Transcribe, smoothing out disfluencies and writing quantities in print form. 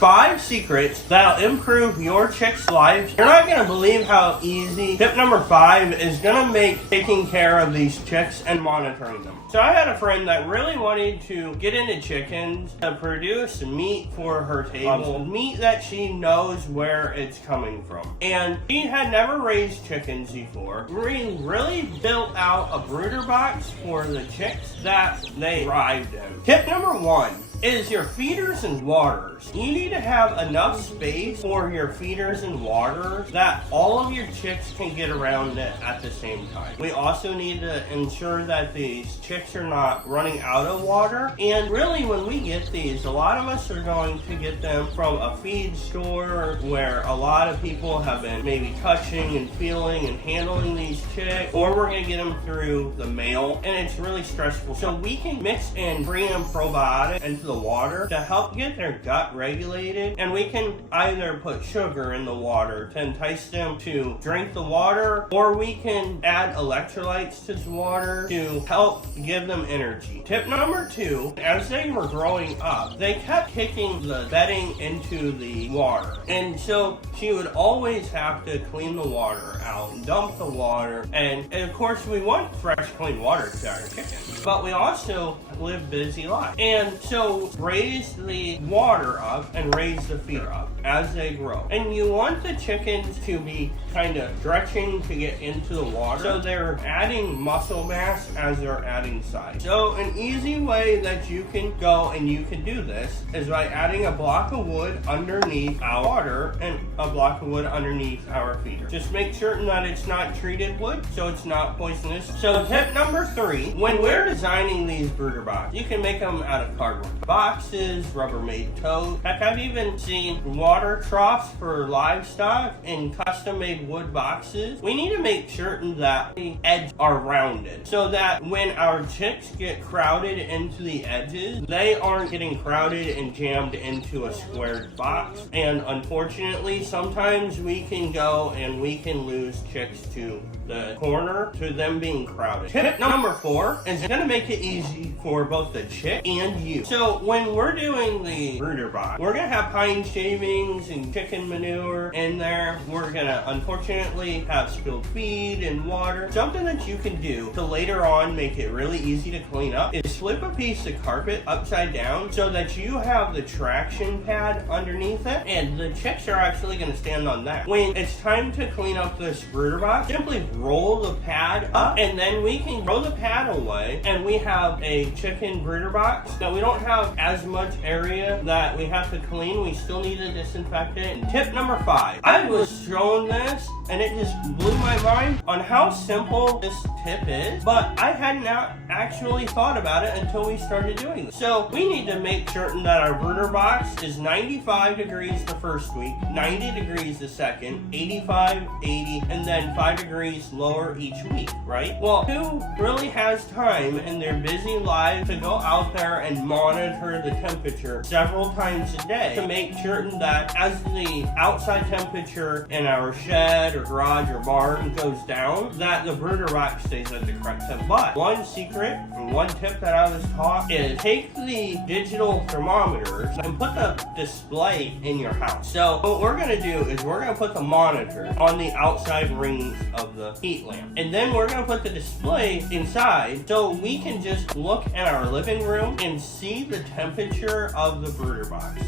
5 secrets that'll improve your chicks' lives. You're not gonna believe how easy. Tip number 5 is gonna make taking care of these chicks and monitoring them. So I had a friend that really wanted to get into chickens to produce meat for her table. Meat that she knows where it's coming from. And she had never raised chickens before. We really built out a brooder box for the chicks that they thrived in. Tip number 1 is your feeders and waters. You need to have enough space for your feeders and waters that all of your chicks can get around it at the same time. We also need to ensure that these chicks are not running out of water. And really, when we get these, a lot of us are going to get them from a feed store where a lot of people have been maybe touching and feeling and handling these chicks, or we're going to get them through the mail, and it's really stressful. So we can mix in premium probiotic into the water to help get their gut regulated, and we can either put sugar in the water to entice them to drink the water, or we can add electrolytes to the water to help give them energy. Tip number 2, as they were growing up, they kept kicking the bedding into the water, and so she would always have to clean the water out, dump the water, and of course we want fresh clean water to our chickens, but we also live busy lives, and so raise the water up and raise the feeder up as they grow. And you want the chickens to be kind of stretching to get into the water, so they're adding muscle mass as they're adding size. So an easy way that you can go and you can do this is by adding a block of wood underneath our water and a block of wood underneath our feeder. Just make certain that it's not treated wood, so it's not poisonous. So tip number 3, when we're designing these brooder boxes, you can make them out of cardboard boxes, Rubbermaid totes. Heck, I've even seen water troughs for livestock in custom-made wood boxes. We need to make certain that the edges are rounded so that when our chicks get crowded into the edges, they aren't getting crowded and jammed into a squared box. And unfortunately, sometimes we can go and we can lose chicks to the corner to them being crowded. Tip number 4 is going to make it easy for both the chick and you. So when we're doing the brooder box, we're going to have pine shavings and chicken manure in there. We're going to unfortunately have spilled feed and water. Something that you can do to later on make it really easy to clean up is flip a piece of carpet upside down so that you have the traction pad underneath it, and the chicks are actually going to stand on that. When it's time to clean up this brooder box, simply roll the pad up, and then we can throw the pad away, and we have a chicken brooder box. Now we don't have as much area that we have to clean. We still need to disinfect it. And tip number 5, I was shown this and it just blew my mind on how simple this tip is, but I had not actually thought about it until we started doing this. So we need to make certain that our brooder box is 95 degrees the first week, 90 degrees the second, 85, 80, and then 5 degrees lower each week, right? Well, who really has time in their busy lives to go out there and monitor the temperature several times a day to make certain that as the outside temperature in our shed or garage or barn goes down, that the brooder box stays at the correct temp? But one secret and one tip that I was taught is take the digital thermometers and put the display in your house. So what we're going to do is we're going to put the monitor on the outside rings of the heat lamp, and then we're going to put the display inside so we can just look at our living room and see the temperature of the brooder box.